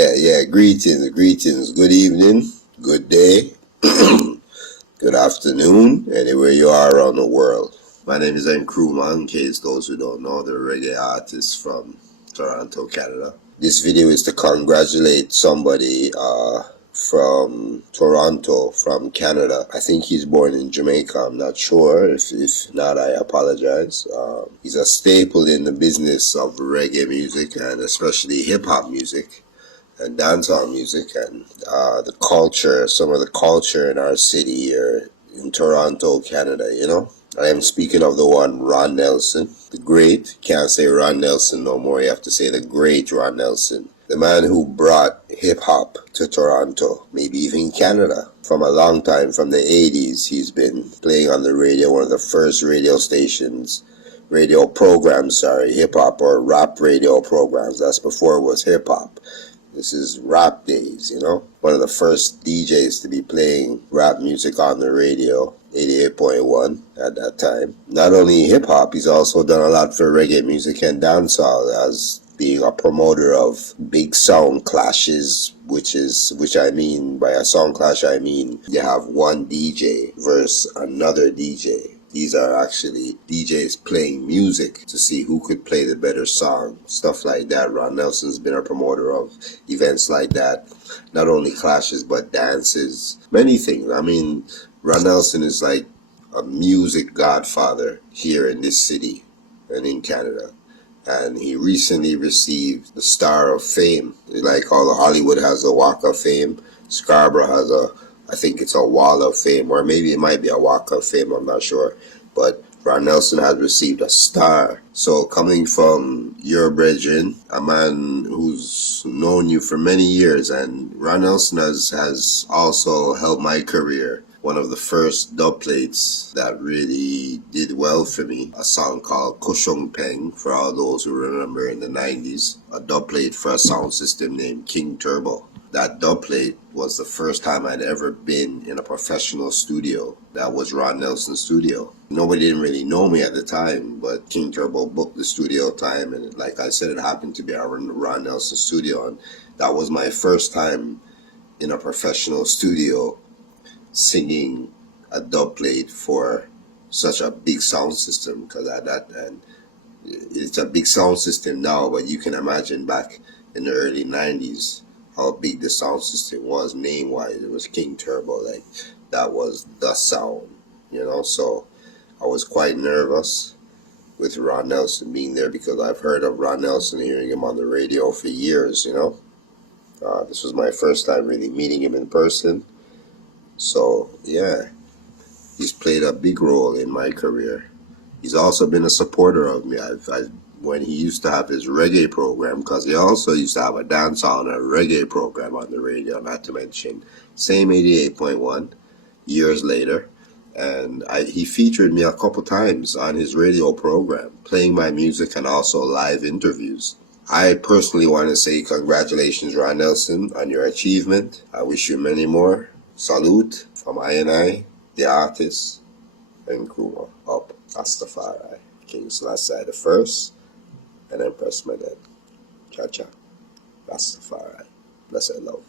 Yeah. Greetings. Good evening, good day, good afternoon, anywhere you are around the world. My name is Nkrumah, in case those who don't know, the reggae artist from Toronto, Canada. This video is to congratulate somebody from Toronto, from Canada. I think he's born in Jamaica. I'm not sure. If not, I apologize. He's a staple in the business of reggae music and especially hip-hop music and dancehall music and the culture, some of the culture in our city here in Toronto, Canada, you know. I am speaking of the one Ron Nelson, the great. Can't say Ron Nelson no more, you have to say the great Ron Nelson. The man who brought hip-hop to Toronto, maybe even Canada. From a long time, from the 80s, he's been playing on the radio, one of the first radio stations, radio programs, hip-hop or rap radio programs. That's before it was hip-hop. This is rap days, you know. One of the first DJs to be playing rap music on the radio, 88.1 at that time. Not only hip-hop, he's also done a lot for reggae music and dancehall as being a promoter of big sound clashes, which I mean, by a sound clash, I mean you have one DJ versus another DJ. These are actually DJs playing music to see who could play the better song. Stuff like that. Ron Nelson's been a promoter of events like that. Not only clashes, but dances. Many things. I mean, Ron Nelson is like a music godfather here in this city and in Canada. And he recently received the Star of Fame. Like all Hollywood has a Walk of Fame. Scarborough has I think it's a Wall of Fame, or maybe it might be a Walk of Fame, I'm not sure. But Ron Nelson has received a star. So coming from your brethren, a man who's known you for many years, and Ron Nelson has also helped my career. One of the first dub plates that really did well for me, a song called Kushong Peng, for all those who remember in the 90s, a dub plate for a sound system named King Turbo. That dub plate was the first time I'd ever been in a professional studio. That was Ron Nelson's studio. Nobody didn't really know me at the time, but King Turbo booked the studio time, and like I said, it happened to be our Ron Nelson studio, and that was my first time in a professional studio singing a dub plate for such a big sound system, because and it's a big sound system now, but you can imagine back in the early 90s how big the sound system was name-wise. It was King Turbo, like that was the sound, you know. So I was quite nervous with Ron Nelson being there, because I've heard of Ron Nelson, hearing him on the radio for years, you know. This was my first time really meeting him in person. So yeah, he's played a big role in my career. He's also been a supporter of me. When he used to have his reggae program, because he also used to have a dancehall and a reggae program on the radio, not to mention, same 88.1 years later. And he featured me a couple times on his radio program, playing my music and also live interviews. I personally want to say congratulations, Ron Nelson, on your achievement. I wish you many more. Salute from I, the artist, and Nkrumah, up Rastafari, King Selassie the first, and Empress Menen. Cha-cha, Rastafari, blessed love.